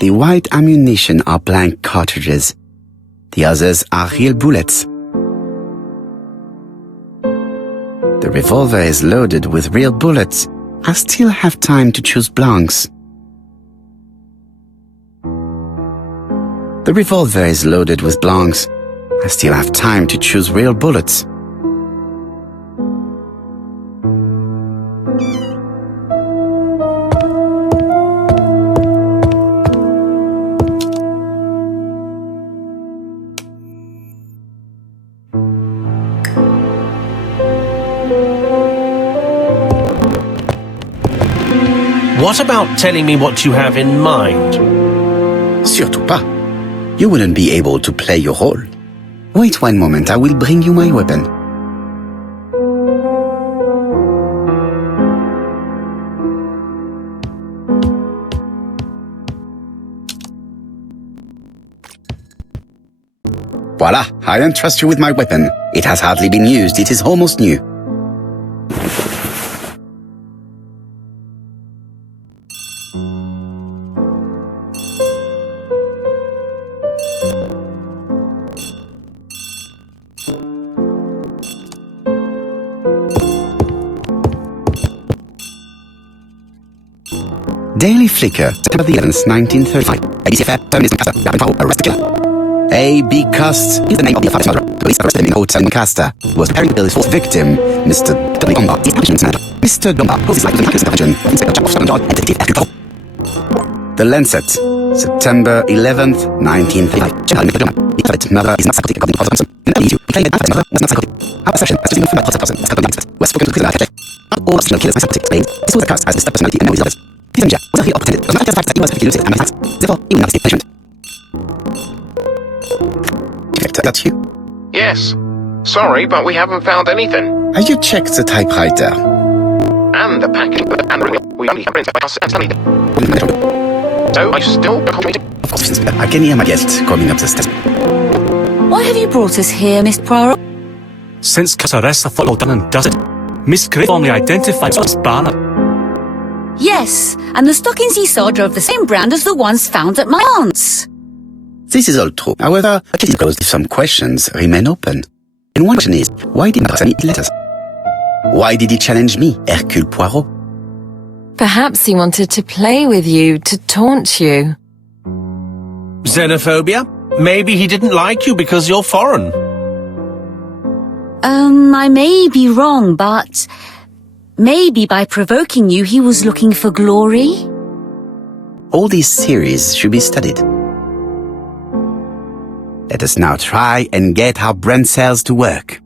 The white ammunition are blank cartridges. The others are real bullets. The revolver is loaded with real bullets. I still have time to choose blanks. The revolver is loaded with blanks. I still have time to choose real bullets. What about telling me what you have in mind? Surtout pas. You wouldn't be able to play your role. Wait one moment, I will bring you my weapon. Voila, I entrust you with my weapon. It has hardly been used, it is almost new. Daily Flicker, September the 11th, 1935. ABC Affair, Terminus Lancaster, Gavin Powell, arrest the killer. A.B. Cust is the name of the father's murderer. Police arrested him in Hotel Lancaster, who was preparing to kill his fourth victim, Mr. W. Lombard, the establishment's manager. Mr. Lombard posed his life with the intervention of Inspector Jack of Scotland Yard and Detective Hercule Poirot. The Lancet, September 11th, 1935. General Mr. Lombard, the threat murderer is not psychotic according to Professor Thompson. In early issue, he claimed that the murderer was not psychotic. Our assertion has been confirmed by Professor Thompson, Scotland Yard expert, who has spoken to the prisoner at Not all serial killers are psychotic, explains. This was the cast as disturbed personality and memories of others. This avenger was a real opportunist, was not the fact that he was perfectly lucid and relaxed. Therefore, he will not escape punishment. That's you? Yes. Sorry, but we haven't found anything. Have you checked the typewriter? And the packaging, and we only have printed by us and studied. So I still concentrating. Of course, I can hear my guest coming up the stairs. Why have you brought us here, Miss Poirot? Since Cust's arrest, I thought all done and dusted. Miss Gray formally identified us as Banner. Yes, and the stockings he saw drove the same brand as the ones found at my aunt's. This is all true. However, the case is closed if some questions remain open. And one question is, why did Martin send me letters? Why did he challenge me, Hercule Poirot? Perhaps he wanted to play with you, to taunt you. Xenophobia? Maybe he didn't like you because you're foreign. I may be wrong, but maybe by provoking you he was looking for glory? All these theories should be studied. Let us now try and get our brain cells to work.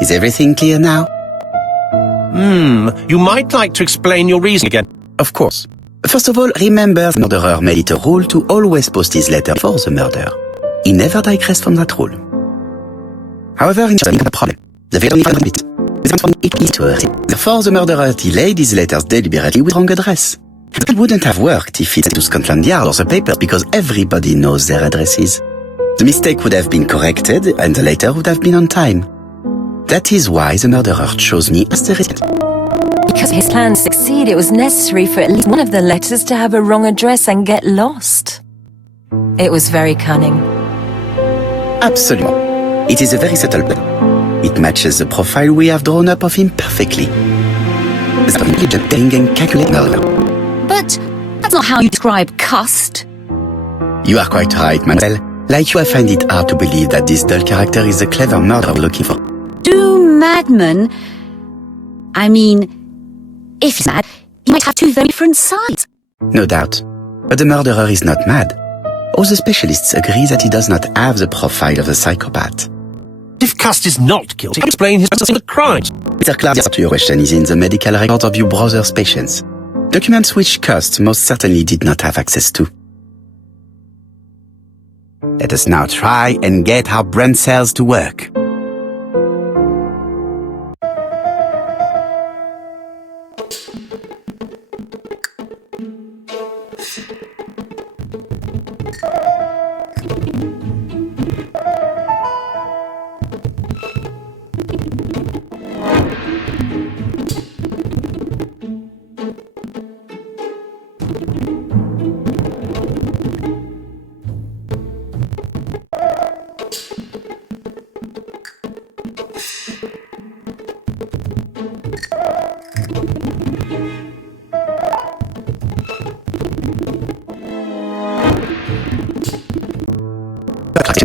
Is everything clear now? You might like to explain your reason again. Of course. First of all, remember the murderer made it a rule to always post his letter before the murder. He never digressed from that rule. However, in the problem, the victim found it. Therefore, the murderer delayed his letters deliberately with wrong address. It wouldn't have worked if he sent to Scotland Yard or the paper because everybody knows their addresses. The mistake would have been corrected and the letter would have been on time. That is why the murderer chose me as the recipient. Because his plan to succeed, it was necessary for at least one of the letters to have a wrong address and get lost. It was very cunning. Absolutely. It is a very subtle plan. It matches the profile we have drawn up of him perfectly. It's an intelligent, daring and calculating murderer. But that's not how you describe Cust. You are quite right, mademoiselle. Like you, I find it hard to believe that this dull character is the clever murderer we're looking for. Do madmen... I mean, if he's mad, he might have two very different sides. No doubt. But the murderer is not mad. All the specialists agree that he does not have the profile of a psychopath. If Cust is not guilty, how do you explain his crimes? Mr. Clark, the answer to your question is in the medical records of your brother's patients. documents which Cust most certainly did not have access to. Let us now try and get our brain cells to work.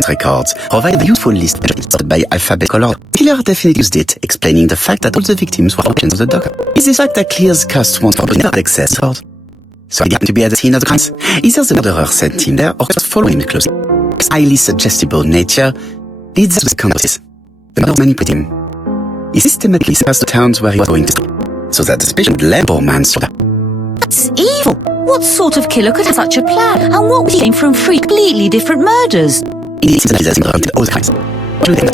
Records provide a useful list sorted by alphabetical order. Killer definitely used it, explaining the fact that all the victims were options of the docker. It's this fact that clears Cust once for never had access to it. So he happened to be at the scene of the crimes. Either the murderer sent him there or just followed him closely. His highly suggestible nature leads us to this consensus. The murderer manipulated him. He systematically passed the towns where he was going to stop, so that the suspicion would land poor manslaughter. That's evil. What sort of killer could have such a plan? And what was he doing from three completely different murders? It is analyzing all the crimes. What do you think?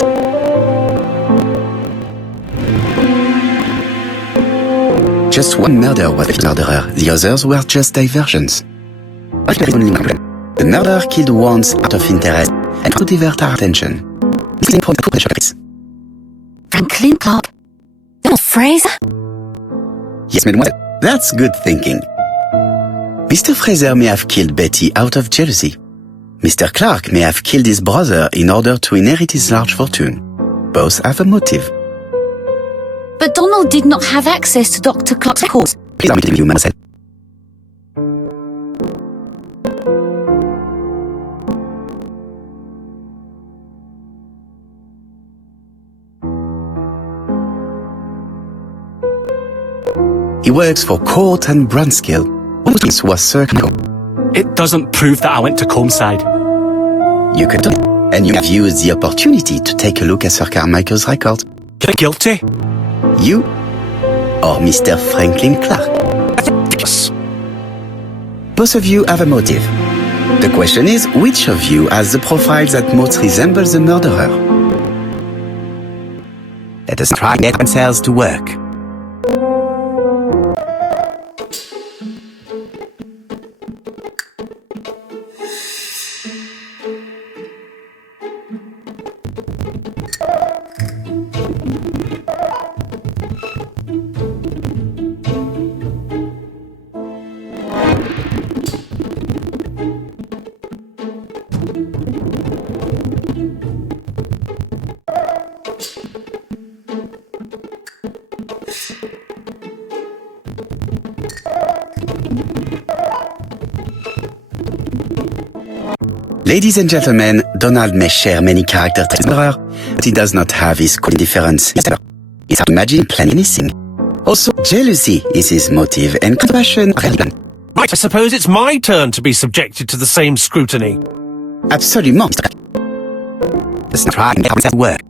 Just one murder was the murderer. The others were just diversions. But there is only one problem. The murderer killed once out of interest and tried to divert our attention. This is important pressure case. Franklin Clark? Donald Fraser? Yes, mademoiselle. That's good thinking. Mr. Fraser may have killed Betty out of jealousy. Mr. Clark may have killed his brother in order to inherit his large fortune. Both have a motive. But Donald did not have access to Dr. Clark's records. Please allow me to tell you, mademoiselle. He works for Court and Brunskill. One of these was Sir Michael. It doesn't prove that I went to Comeside. You could do it, and you have used the opportunity to take a look at Sir Carmichael's record. You're guilty? You or Mr. Franklin Clark? Ridiculous. Both of you have a motive. The question is, which of you has the profile that most resembles the murderer? Let us try and get ourselves to work. Ladies and gentlemen, Donald may share many character traits, but he does not have his cool indifference. He's hard to imagine planning anything. Also, jealousy is his motive, and compassion relevant. Right, I suppose it's my turn to be subjected to the same scrutiny. Absolument, Mr. Clark. Let's try and get that work.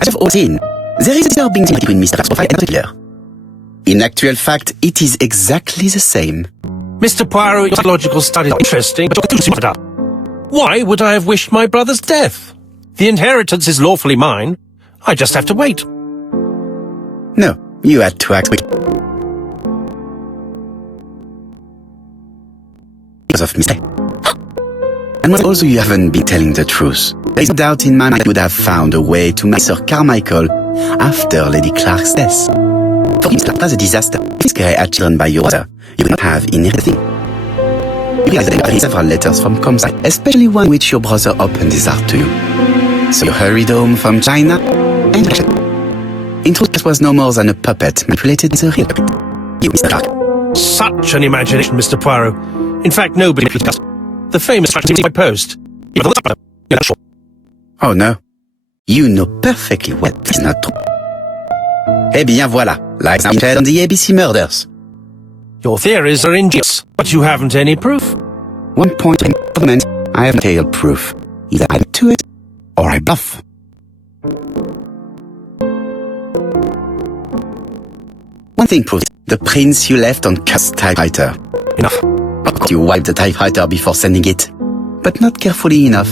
As you've all seen, there is a discrepancy between Mr. Clark's profile and the killer. In actual fact, it is exactly the same. Mr. Poirot, your psychological studies are interesting, but your conclusions are why would I have wished my brother's death? The inheritance is lawfully mine. I just have to wait. No, you had to act quick. Because of mistake. And also you haven't been telling the truth. There is no doubt in my mind you would have found a way to make Sir Carmichael after Lady Clark's death. For him, it was a disaster. If this guy had children by your brother, you would not have inherited. You realize that there are several letters from Comeside, especially one which your brother opened his heart to you. So you hurried home from China and In truth, it was no more than a puppet manipulated by the real puppet. You, Mr. Clark. Such an imagination, Mr. Poirot. In fact, nobody can discuss the famous tragedy by post. Oh no. You know perfectly well this is not true. Eh bien voilà, like some on the ABC murders. Your theories are ingenious, but you haven't any proof. One point in government, I have material proof. Either I'm to it, or I bluff. One thing proves it. The prints you left on Cuss' typewriter. Enough. Of course you wiped the typewriter before sending it, but not carefully enough.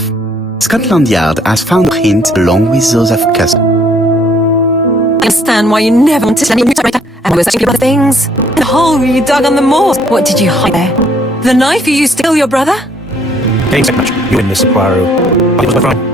Scotland Yard has found prints along with those of Cuss. I understand why you never wanted to send me a typewriter, and I was searching for other things. The hole you dug on the moors. What did you hide there? The knife you used to kill your brother? Ain't so much. You win, Mr. Poirot. It was my crime.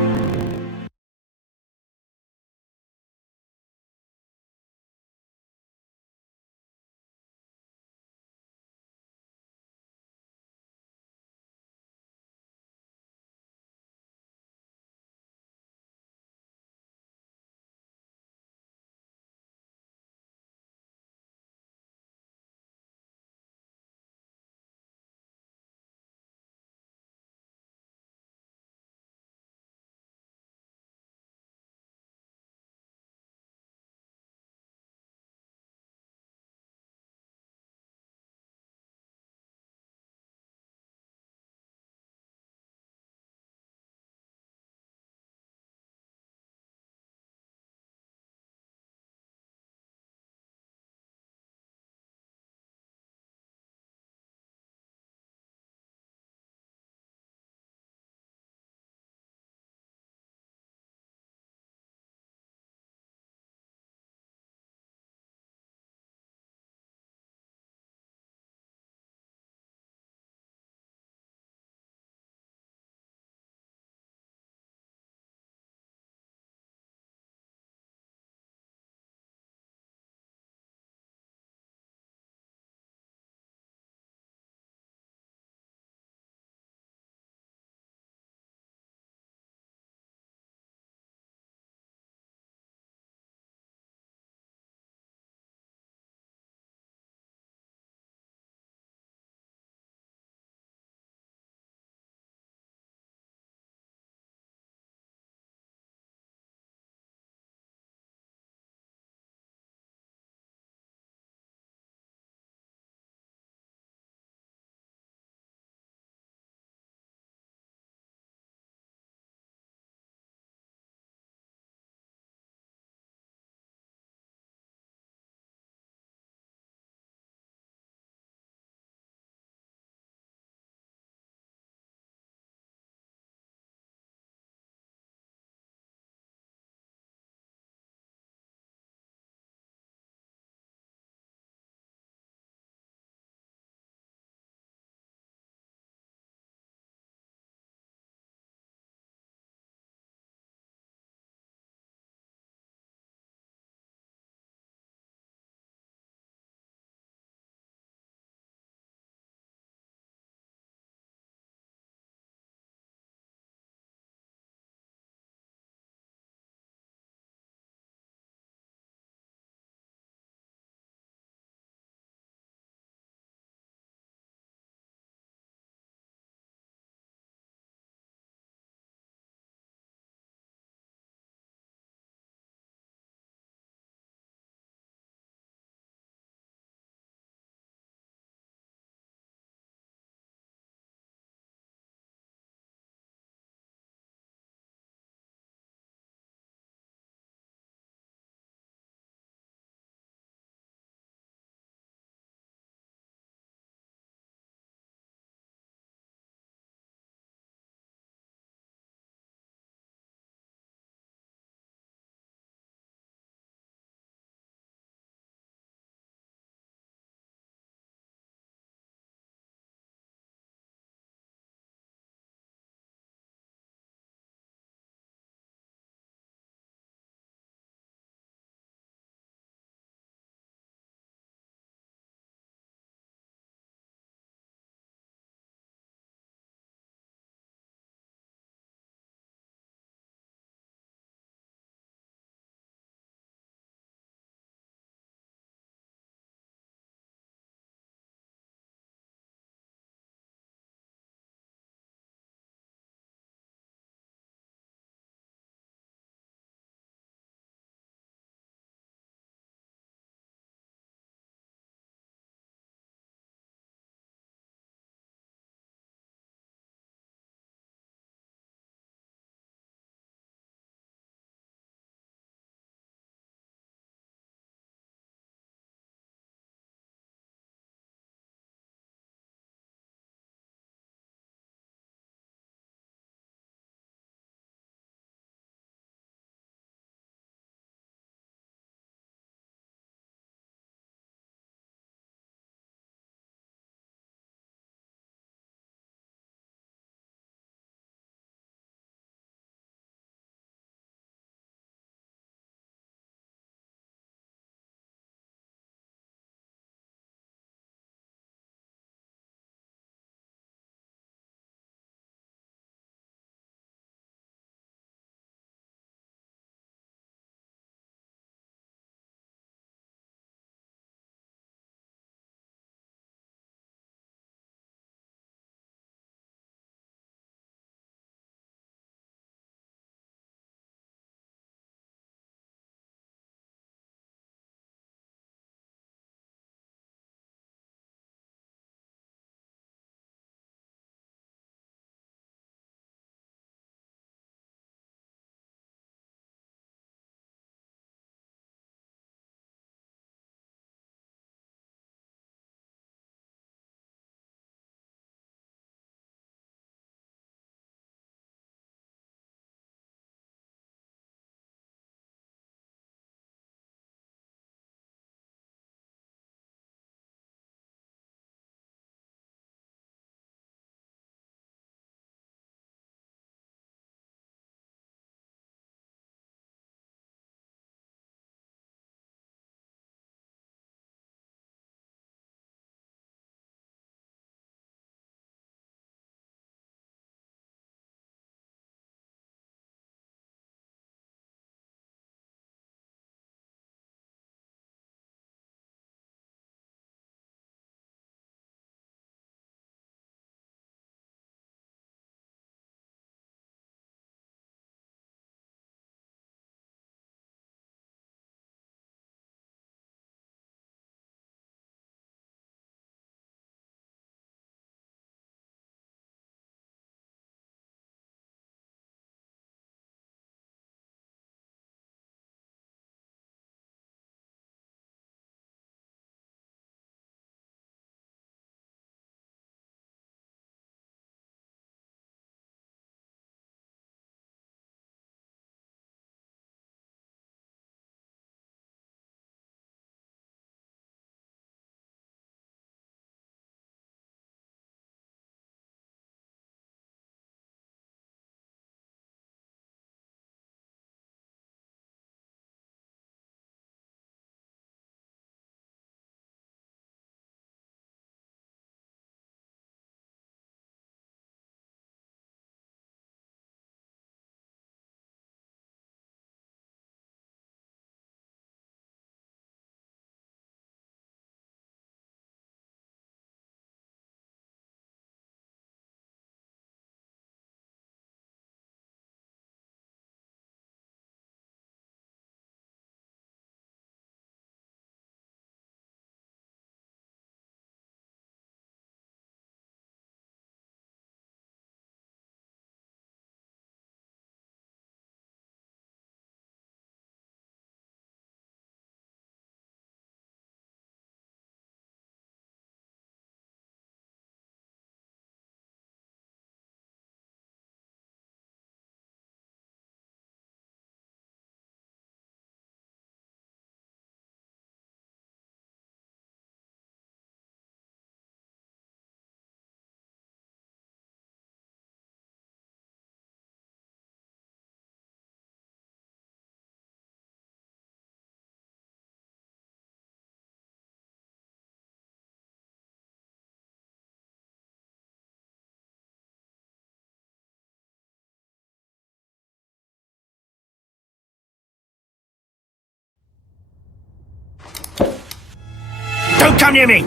come near me!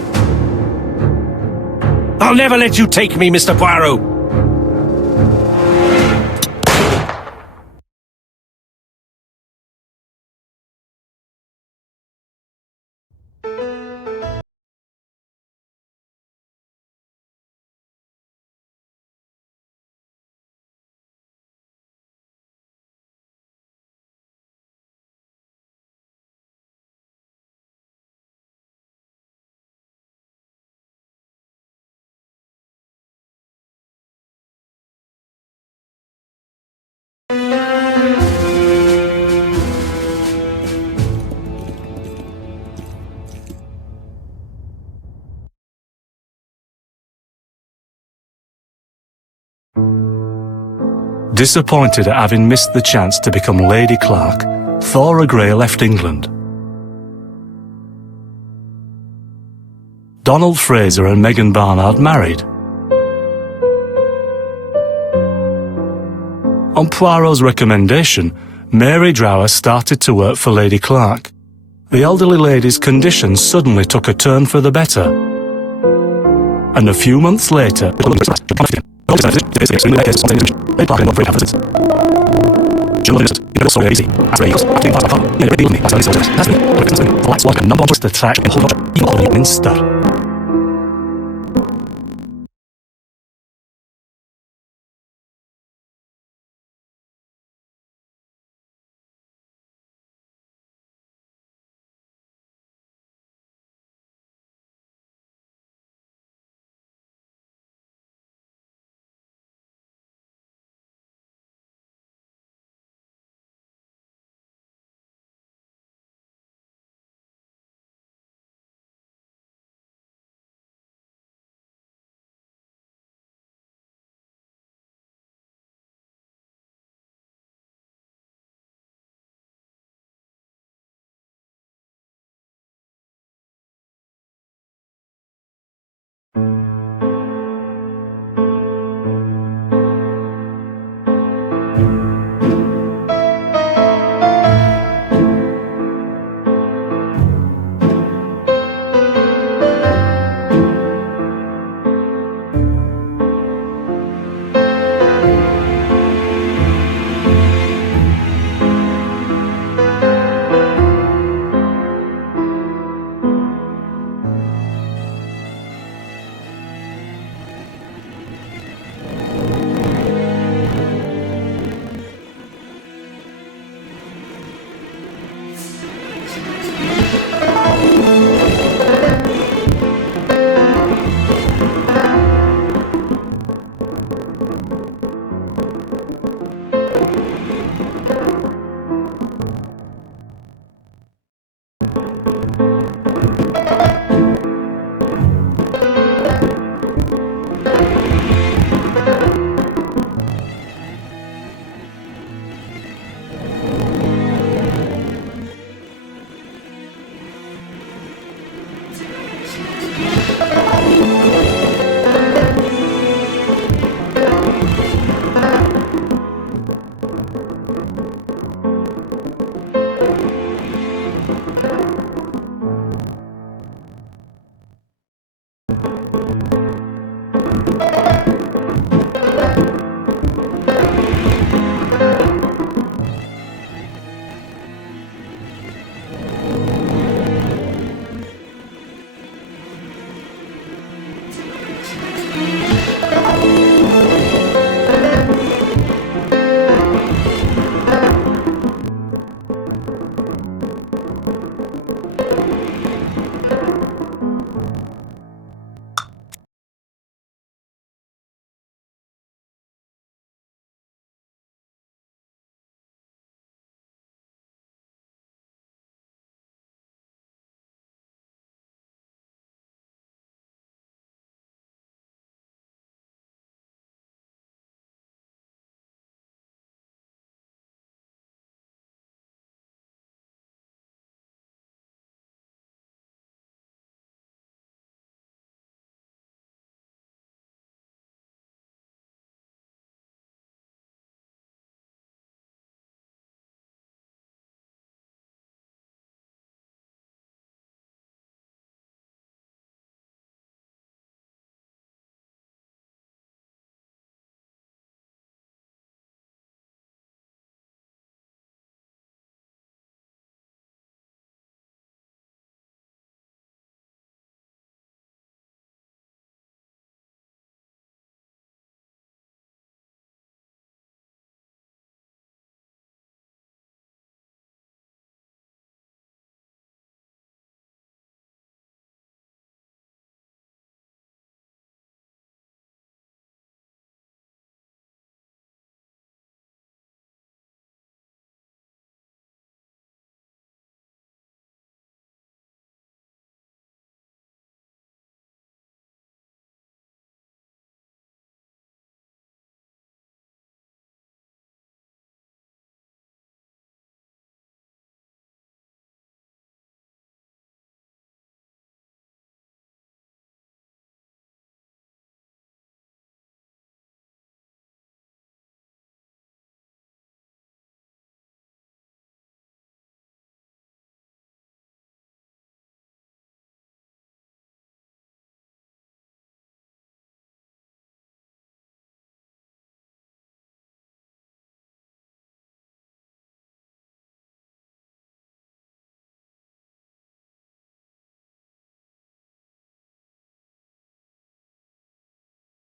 I'll never let you take me, Mr. Poirot! Disappointed at having missed the chance to become Lady Clark, Thora Grey left England. Donald Fraser and Megan Barnard married. On Poirot's recommendation, Mary Drower started to work for Lady Clark. The elderly lady's condition suddenly took a turn for the better. And a few months later, Minster.